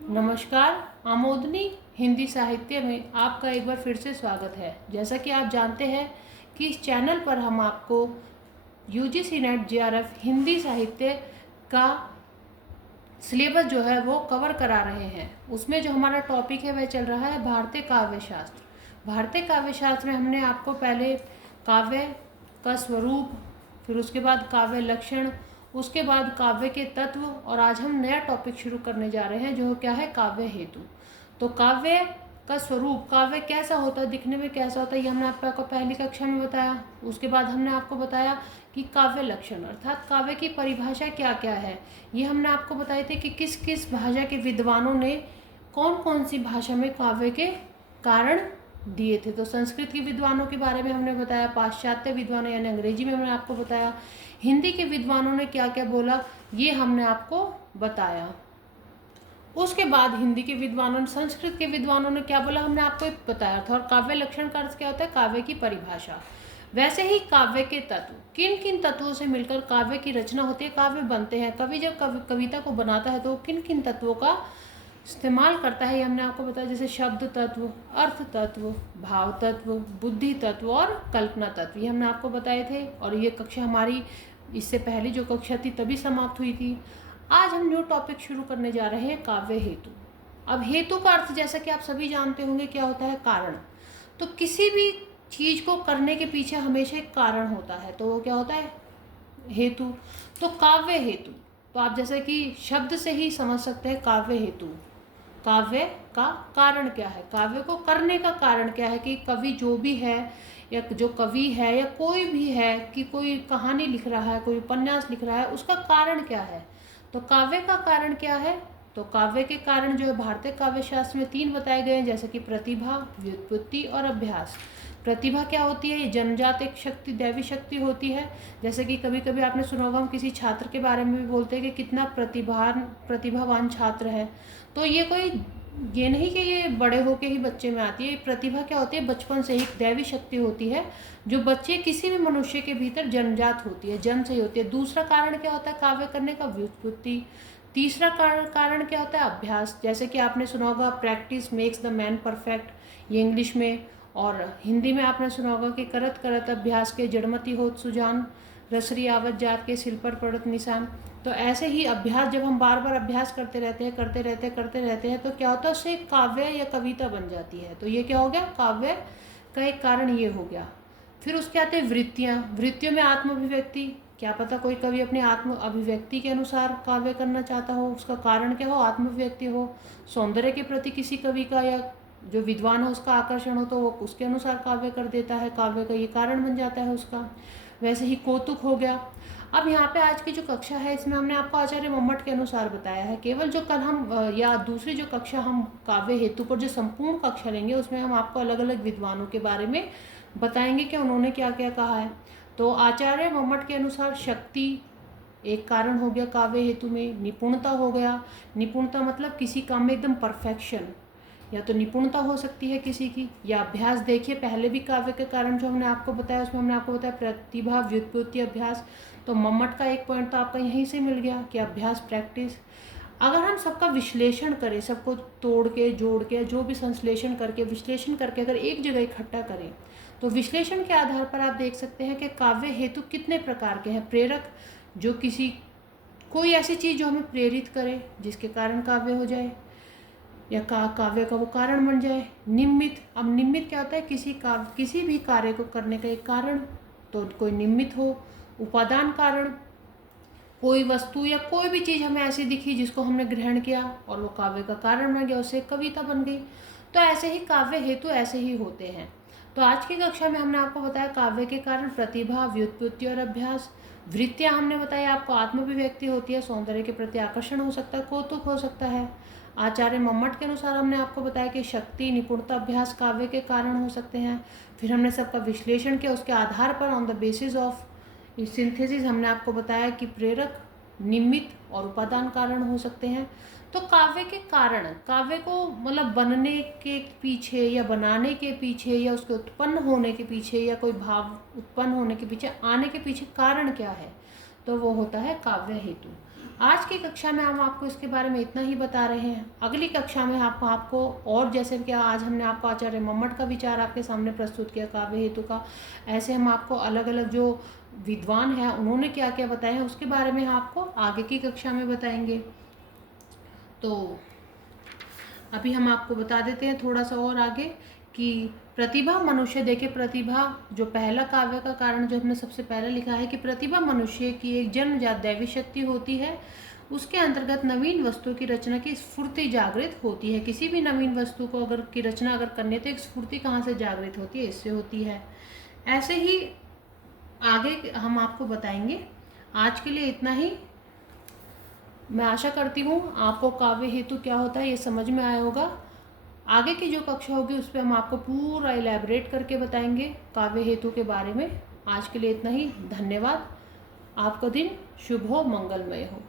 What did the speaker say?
नमस्कार। आमोदनी हिंदी साहित्य में आपका एक बार फिर से स्वागत है। जैसा कि आप जानते हैं कि इस चैनल पर हम आपको यूजीसी नेट जेआरएफ हिंदी साहित्य का सिलेबस जो है वो कवर करा रहे हैं। उसमें जो हमारा टॉपिक है वह चल रहा है भारतीय काव्य शास्त्र। भारतीय काव्य शास्त्र में हमने आपको पहले काव्य का स्वरूप, फिर उसके बाद काव्य लक्षण, उसके बाद काव्य के तत्व, और आज हम नया टॉपिक शुरू करने जा रहे हैं जो क्या है, काव्य हेतु। तो काव्य का स्वरूप, काव्य कैसा होता है, दिखने में कैसा होता है, ये हमने आपको पहली कक्षा में बताया। उसके बाद हमने आपको बताया कि काव्य लक्षण अर्थात काव्य की परिभाषा क्या क्या है। ये हमने आपको बताए थे कि किस किस भाषा के विद्वानों ने कौन कौन सी भाषा में काव्य के कारण दिए थे। तो संस्कृत के विद्वानों के बारे में हमने बताया, पाश्चात्य विद्वानों यानी अंग्रेजी में हमने आपको बताया, हिंदी के विद्वानों ने क्या क्या बोला ये हमने आपको बताया। उसके बाद हिंदी के विद्वानों ने, संस्कृत के विद्वानों ने क्या बोला हमने आपको बताया था। और काव्य लक्षण का अर्थ क्या होता है, काव्य की परिभाषा। वैसे ही काव्य के तत्व, किन किन तत्वों से मिलकर काव्य की रचना होती है, काव्य बनते हैं। कवि जब कविता को बनाता है तो किन किन तत्वों का इस्तेमाल करता है ये हमने आपको बताया, जैसे शब्द तत्व, अर्थ तत्व, भाव तत्व, बुद्धि तत्व और कल्पना तत्व, ये हमने आपको बताए थे। और ये कक्षा हमारी इससे पहले जो कक्षा थी तभी समाप्त हुई थी। आज हम न्यू टॉपिक शुरू करने जा रहे हैं, काव्य हेतु। अब हेतु का अर्थ जैसा कि आप सभी जानते होंगे क्या होता है, कारण। तो किसी भी चीज को करने के पीछे हमेशा एक कारण होता है, तो वो क्या होता है, हेतु। तो काव्य हेतु, तो आप जैसे कि शब्द से ही समझ सकते हैं काव्य हेतु। काव्य का कारण क्या है, काव्य को करने का कारण क्या है, कि कवि जो भी है या जो कवि है या कोई भी है कि कोई कहानी लिख रहा है, कोई उपन्यास लिख रहा है, उसका कारण क्या है। तो काव्य का कारण क्या है, तो काव्य के कारण जो है भारतीय काव्य शास्त्र में 3 बताए गए हैं, जैसे कि प्रतिभा, व्युत्पत्ति और अभ्यास। प्रतिभा क्या होती है, ये जन्मजात एक शक्ति, दैवी शक्ति होती है। जैसे कि कभी कभी आपने सुना होगा, हम किसी छात्र के बारे में भी बोलते हैं कि कितना प्रतिभावान छात्र है। तो ये नहीं कि ये बड़े होके ही बच्चे में आती है। प्रतिभा क्या होती है, बचपन से ही दैवी शक्ति होती है जो बच्चे किसी भी मनुष्य के भीतर जन्मजात होती है, जन्म से ही होती है। दूसरा कारण क्या होता है काव्य करने का, व्युत्पत्ति। तीसरा कारण क्या होता है, अभ्यास। जैसे कि आपने सुना होगा, practice makes the man perfect, ये इंग्लिश में। और हिंदी में आपने सुना होगा कि करत करत अभ्यास के जड़मति होत सुजान, रसरी आवत जात के सिल पर पड़त निशान। तो ऐसे ही अभ्यास, जब हम बार बार अभ्यास करते रहते हैं तो क्या होता है, उससे काव्य या कविता बन जाती है। तो ये क्या हो गया, काव्य का एक कारण ये हो गया। फिर उसके आते हैं वृत्तियाँ। वृत्तियों में आत्म अभिव्यक्ति, क्या पता कोई कवि अपने आत्म अभिव्यक्ति के अनुसार काव्य करना चाहता हो, उसका कारण क्या हो, आत्म अभिव्यक्ति हो। सौंदर्य के प्रति किसी कवि का या जो विद्वान है उसका आकर्षण हो तो वो उसके अनुसार काव्य कर देता है, काव्य का ये कारण बन जाता है उसका। वैसे ही कौतुक हो गया। अब यहाँ पे आज की जो कक्षा है इसमें हमने आपको आचार्य मम्मट के अनुसार बताया है। केवल जो कल हम या दूसरी जो कक्षा हम काव्य हेतु पर जो संपूर्ण कक्षा लेंगे उसमें हम आपको अलग अलग विद्वानों के बारे में बताएंगे कि उन्होंने क्या क्या कहा है। तो आचार्य मम्मट के अनुसार शक्ति एक कारण हो गया काव्य हेतु में। निपुणता हो गया, निपुणता मतलब किसी काम में एकदम परफेक्शन, या तो निपुणता हो सकती है किसी की, या अभ्यास। देखिए पहले भी काव्य के कारण जो हमने आपको बताया उसमें हमने आपको बताया प्रतिभा, व्युत्पत्ति, अभ्यास। तो मम्मट का एक पॉइंट तो आपका यहीं से मिल गया कि अभ्यास, प्रैक्टिस। अगर हम सबका विश्लेषण करें, सबको तोड़ के जोड़ के जो भी संश्लेषण करके विश्लेषण करके अगर एक जगह इकट्ठा करें तो विश्लेषण के आधार पर आप देख सकते हैं कि काव्य हेतु कितने प्रकार के हैं। प्रेरक, जो किसी कोई ऐसी चीज़ जो हमें प्रेरित करे जिसके कारण काव्य हो जाए या काव्य का वो कारण बन जाए। निमित्त, अब निमित्त क्या होता है, किसी भी कार्य को करने का एक कारण, तो कोई निमित्त हो। उपादान कारण, कोई वस्तु या कोई भी चीज़ हमें ऐसी दिखी जिसको हमने ग्रहण किया और वो काव्य का कारण बन गया, उससे कविता बन गई। तो ऐसे ही काव्य हेतु ऐसे ही होते हैं। तो आज की कक्षा में हमने आपको बताया काव्य के कारण प्रतिभा, व्युत्पत्ति और अभ्यास। वृत्तियाँ हमने बताया आपको, आत्माभिव्यक्ति होती है, सौंदर्य के प्रति आकर्षण हो सकता है, कौतुक हो सकता है। आचार्य मम्मट के अनुसार हमने आपको बताया कि शक्ति, निपुणता, अभ्यास काव्य के कारण हो सकते हैं। फिर हमने सबका विश्लेषण किया, उसके आधार पर on the basis of synthesis हमने आपको बताया कि प्रेरक, निमित्त और उपादान कारण हो सकते हैं। तो काव्य के कारण, काव्य को मतलब बनने के पीछे या बनाने के पीछे या उसके उत्पन्न होने के पीछे या कोई भाव उत्पन्न होने के पीछे, आने के पीछे कारण क्या है, तो वो होता है काव्य हेतु। आज की कक्षा में हम आपको इसके बारे में इतना ही बता रहे हैं। अगली कक्षा में आपको और, जैसे कि आज हमने आपको आचार्य मम्मट का विचार आपके सामने प्रस्तुत किया काव्य हेतु का, ऐसे हम आपको अलग अलग जो विद्वान हैं उन्होंने क्या क्या बताया है उसके बारे में आपको आगे की कक्षा में बताएंगे। तो अभी हम आपको बता देते हैं थोड़ा सा और आगे कि प्रतिभा मनुष्य, देखिए प्रतिभा जो पहला काव्य का कारण जो हमने सबसे पहले लिखा है कि प्रतिभा मनुष्य की एक जन्मजात दैवी शक्ति होती है। उसके अंतर्गत नवीन वस्तु की रचना की स्फूर्ति जागृत होती है। किसी भी नवीन वस्तु को अगर की रचना अगर करनी है तो एक स्फूर्ति कहाँ से जागृत होती है, इससे होती है। ऐसे ही आगे हम आपको बताएंगे। आज के लिए इतना ही। मैं आशा करती हूँ आपको काव्य हेतु क्या होता है ये समझ में आया होगा। आगे की जो कक्षा होगी उस पर हम आपको पूरा इलेबरेट करके बताएंगे काव्य हेतु के बारे में। आज के लिए इतना ही। धन्यवाद। आपका दिन शुभ हो, मंगलमय हो।